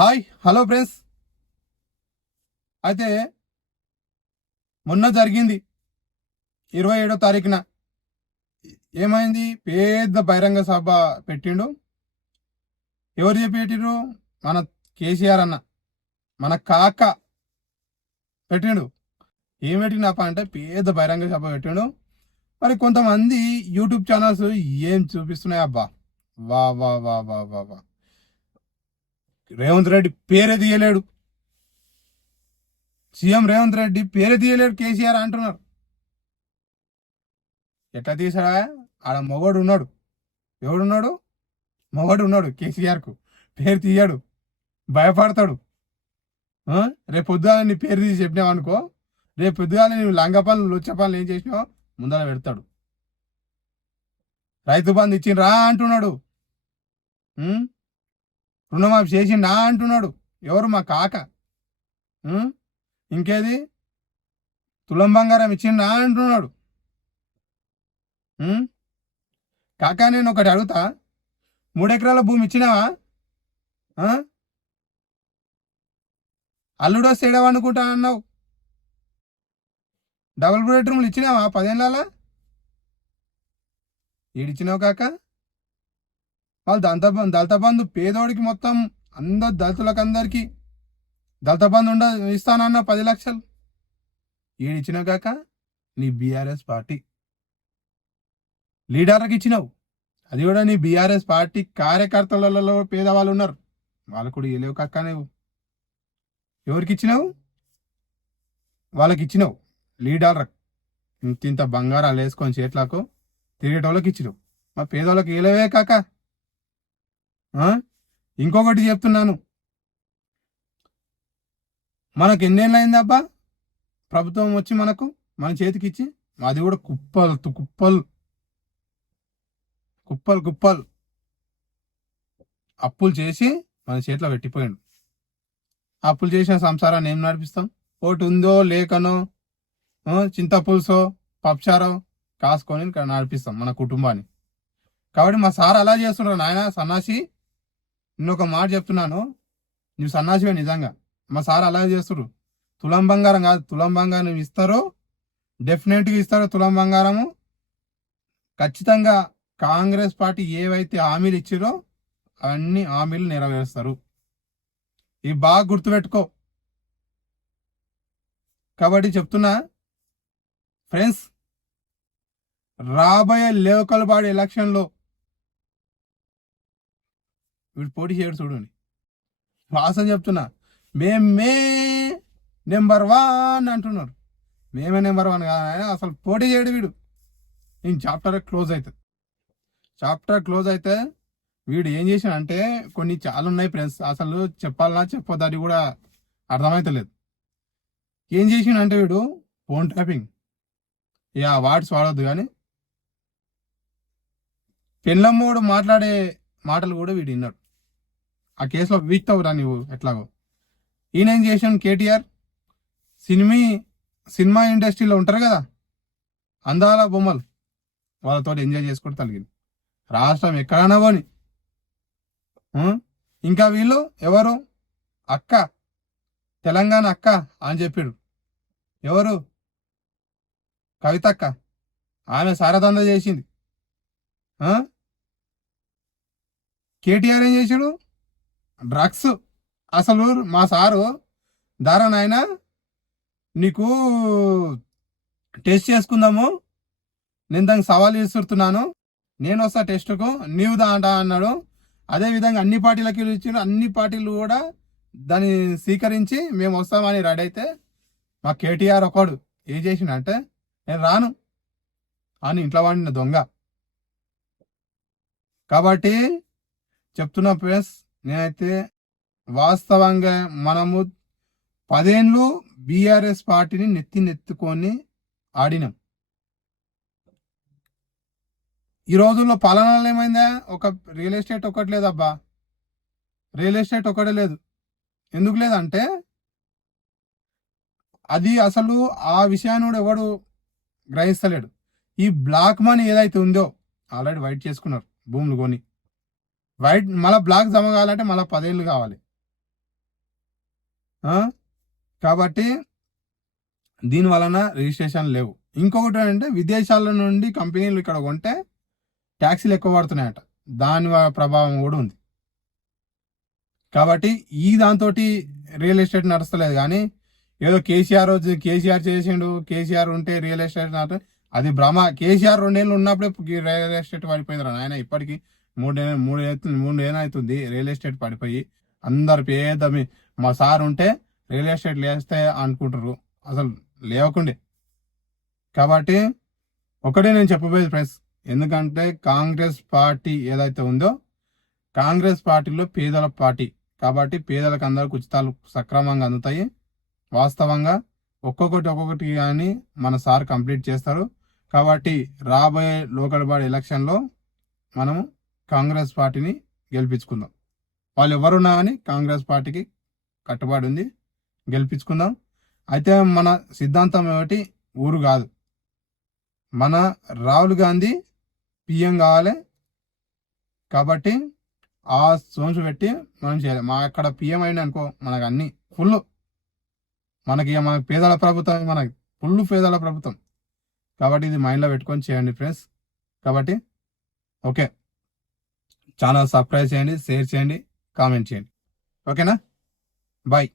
Hi hello friends. అయితే మొన్న జరిగింది ఇరవై ఏడో తారీఖున. ఏమైంది? పెద్ద బహిరంగ సభ పెట్టిండు. ఎవరు చెప్పి మన కేసీఆర్ అన్న మన కాక పెట్టిండు. ఏం పెట్టినప్ప అంటే పెద్ద బహిరంగ సభ పెట్టిండు. మరి కొంతమంది యూట్యూబ్ ఛానల్స్ ఏం చూపిస్తున్నాయి అబ్బా? వా వా వా వా వా వా. రేవంత్ రెడ్డి పేరే తీయలేడు. సీఎం రేవంత్ రెడ్డి పేరే తీయలేడు కేసీఆర్ అంటున్నారు. ఎట్లా తీసాడా ఆడ మొగోడు ఉన్నాడు. ఎవడున్నాడు? మొగోడు ఉన్నాడు కేసీఆర్కు. పేరు తీయడు. భయపడతాడు. రేపు పొద్దుగాల నీ పేరు తీసి చెప్పినావు అనుకో రేపు పొద్దుగాల నీవు లంగ పనులు లొచ్చ పనులు ఏం చేసినావు ముందర పెడతాడు. రైతు బంధు ఇచ్చిండ్రా అంటున్నాడు. రుణమాఫీ చేసిండా అంటున్నాడు. ఎవరు మా కాక? ఇంకేది? తులం బంగారం ఇచ్చిండా అంటున్నాడు. కాక కాకా నేను ఒకటి అడుగుతా. మూడెకరాల భూమి ఇచ్చినావా? అల్లుడో సేడవా అనుకుంటా అన్నావు? డబుల్ బెడ్రూమ్లు ఇచ్చినావా పదేళ్ళ ఏడిచ్చినావు కాక? వాళ్ళు దళిత దళిత బంధు పేదోడికి మొత్తం అందరు దళితులకు అందరికి దళిత బంధు ఉండ ఇస్తానన్న పది లక్షలు. ఏడిచ్చినా కాక నీ బీఆర్ఎస్ పార్టీ. లీడర్కి ఇచ్చినావు. అది కూడా నీ బీఆర్ఎస్ పార్టీ కార్యకర్తలలో పేదవాళ్ళు ఉన్నారు. వాళ్ళు కూడా ఏలేవు కాక నువ్వు ఎవరికి ఇచ్చినావు? వాళ్ళకి ఇచ్చినావు. లీడర్ ఇంత ఇంత బంగారాలు వేసుకొని చేతులకు తిరిగేటోళ్ళకి ఇచ్చినావు. మా పేదోళ్ళకి ఏలేవే కాక? ఇంకొకటి చెప్తున్నాను. మనకు ఎన్నేళ్ళు అయిందబ్బా ప్రభుత్వం వచ్చి మనకు మన చేతికి ఇచ్చి అది కూడా కుప్పలు తు- కుప్పలు. కుప్పలు కుప్పలు. అప్పులు చేసి మన చేతిలో పెట్టిపోయాడు. అప్పులు చేసిన సంసారాన్ని ఏం నడిపిస్తాం? ఒకటి ఉందో లేకనో చింతపులుసో పప్చారో కాసుకొని నడిపిస్తాం మన కుటుంబాన్ని. కాబట్టి మా సార్ అలా చేస్తున్నారు నాయన సన్నాసి. నేను ఒక మాట చెప్తున్నాను. నువ్వు సన్నాసివే నిజంగా. మా సార్ అలాగే చేస్తుడు తులం బంగారం కాదు తులం బంగారం ఇస్తారు డెఫినెట్గా ఇస్తారు తులం బంగారము. ఖచ్చితంగా కాంగ్రెస్ పార్టీ ఏవైతే హామీలు ఇచ్చారో అవన్నీ హామీలు నెరవేరుస్తారు. ఇవి బాగా గుర్తుపెట్టుకో. కాబట్టి చెప్తున్నా ఫ్రెండ్స్ రాబోయే లోకల్ బాడీ ఎలక్షన్లో వీడు పోటీ చేయడు చూడండి. వాసన చెప్తున్నా మేమే నెంబర్ వన్ అంటున్నారు. మేమే నెంబర్ వన్ కాదు అసలు పోటీ చేయడు వీడు. నేను చాప్టర్ క్లోజ్ అవుతుంది చాప్టర్ క్లోజ్ అయితే వీడు ఏం చేసిన అంటే కొన్ని చాలా ఉన్నాయి ఫ్రెండ్స్ అసలు చెప్పాలన్నా చెప్పొద్దు అది కూడా అర్థమైతలేదు. ఏం చేసిన అంటే వీడు ఫోన్ ట్యాపింగ్ ఇక వాట్స్ వాడొద్దు కానీ పెళ్ళమ్మోడు మాట్లాడే మాటలు కూడా వీడు విన్నాడు. ఆ కేసులో వీక్ అవురా నువ్వు ఎట్లాగో. ఈయన ఏం చేసాను కేటీఆర్? సినిమా సినిమా ఇండస్ట్రీలో ఉంటారు కదా? అందాల బొమ్మలు. వాళ్ళతో ఎంజాయ్ చేసుకుంటూ తలిగింది రాష్ట్రం ఎక్కడైనా పోని. ఇంకా వీళ్ళు ఎవరు? అక్క. తెలంగాణ అక్క అని చెప్పాడు. ఎవరు? కవితక్క. ఆమె సారదంద చేసింది. కేటీఆర్ ఏం చేశాడు డ్రగ్స్? అసలు మా సారు దారా నాయన నీకు టెస్ట్ చేసుకుందాము. నేను దానికి సవాల్ విసురుతున్నాను. నేను వస్తా టెస్ట్కు నీవు దా అంటా అన్నాడు. అదే విధంగా అన్ని పార్టీలకి ఇచ్చిన అన్ని పార్టీలు కూడా దాన్ని స్వీకరించి మేము వస్తామని రెడీ అయితే మా కేటీఆర్ ఒకడు ఏం చేసిండంటే నేను రాను. అని ఇంట్లో వాడిన దొంగ. కాబట్టి చెప్తున్నా ప్లస్ నేనైతే వాస్తవంగా మనము పదేళ్ళు బీఆర్ఎస్ పార్టీని నెత్తి నెత్తుకొని ఆడినాం. ఈ రోజుల్లో పలానాలు ఏమైందా? ఒక రియల్ ఎస్టేట్ ఒకటి లేదబ్బా. రియల్ ఎస్టేట్ ఒకటే లేదు. ఎందుకు లేదంటే అది అసలు ఆ విషయాన్ని కూడా ఎవడు గ్రహిస్తలేడు. ఈ బ్లాక్ మనీ ఏదైతే ఉందో ఆల్రెడీ వైట్ చేసుకున్నారు. భూములు కొని. వైట్ మళ్ళీ బ్లాక్ జమ కావాలంటే మళ్ళీ పదేళ్ళు కావాలి. కాబట్టి దీని వలన రిజిస్ట్రేషన్ లేవు. ఇంకొకటి అంటే విదేశాల నుండి కంపెనీలు ఇక్కడ కొంటే ట్యాక్సీలు ఎక్కువ పడుతున్నాయట. దాని ప్రభావం కూడా ఉంది. కాబట్టి ఈ దాంతో రియల్ ఎస్టేట్ నడుస్తలేదు కానీ ఏదో కేసీఆర్ వచ్చి- కేసీఆర్ చేసిండు కేసీఆర్ ఉంటే రియల్ ఎస్టేట్ అది భ్రమ. కేసీఆర్ రెండేళ్ళు ఉన్నప్పుడే రియల్ ఎస్టేట్ పడిపోయింది ఆయన ఇప్పటికీ మూడే మూడు మూడు ఏళ్ళు అవుతుంది రియల్ ఎస్టేట్ పడిపోయి. అందరు పేద మా సార్ ఉంటే రియల్ ఎస్టేట్ లేస్తే అనుకుంటారు. అసలు లేవకుండే. కాబట్టి ఒకటే నేను చెప్పబోయేది ఫ్రెండ్స్. ఎందుకంటే కాంగ్రెస్ పార్టీ ఏదైతే ఉందో కాంగ్రెస్ పార్టీలో పేదల పార్టీ. కాబట్టి పేదలకు అందరికి ఉచితాలు సక్రమంగా అందుతాయి. వాస్తవంగా ఒక్కొక్కటి ఒక్కొక్కటి కానీ మన సార్ కంప్లీట్ చేస్తారు. కాబట్టి రాబోయే లోకల్ బాడీ ఎలక్షన్లో మనము కాంగ్రెస్ పార్టీని గెలిపించుకుందాం. వాళ్ళు ఎవరున్నా కానీ కాంగ్రెస్ పార్టీకి కట్టుబడి ఉంది గెలిపించుకుందాం. అయితే మన సిద్ధాంతం ఏమిటి? ఊరు కాదు. మన రాహుల్ గాంధీ పిఎం కావాలి కాబట్టి ఆ సోన్స్ పెట్టి మనం చేయాలి. మా అక్కడ పిఎం అయింది అనుకో మనకు అన్ని ఫుల్. మనకి మన పేదల ప్రభుత్వం మనకి ఫుల్ పేదల ప్రభుత్వం. కాబట్టి ఇది మైండ్లో పెట్టుకొని చేయండి ఫ్రెండ్స్. కాబట్టి ఓకే. ఛానల్ సబ్స్క్రైబ్ చేయండి షేర్ చేయండి కామెంట్ చేయండి. ఓకేనా? బాయ్.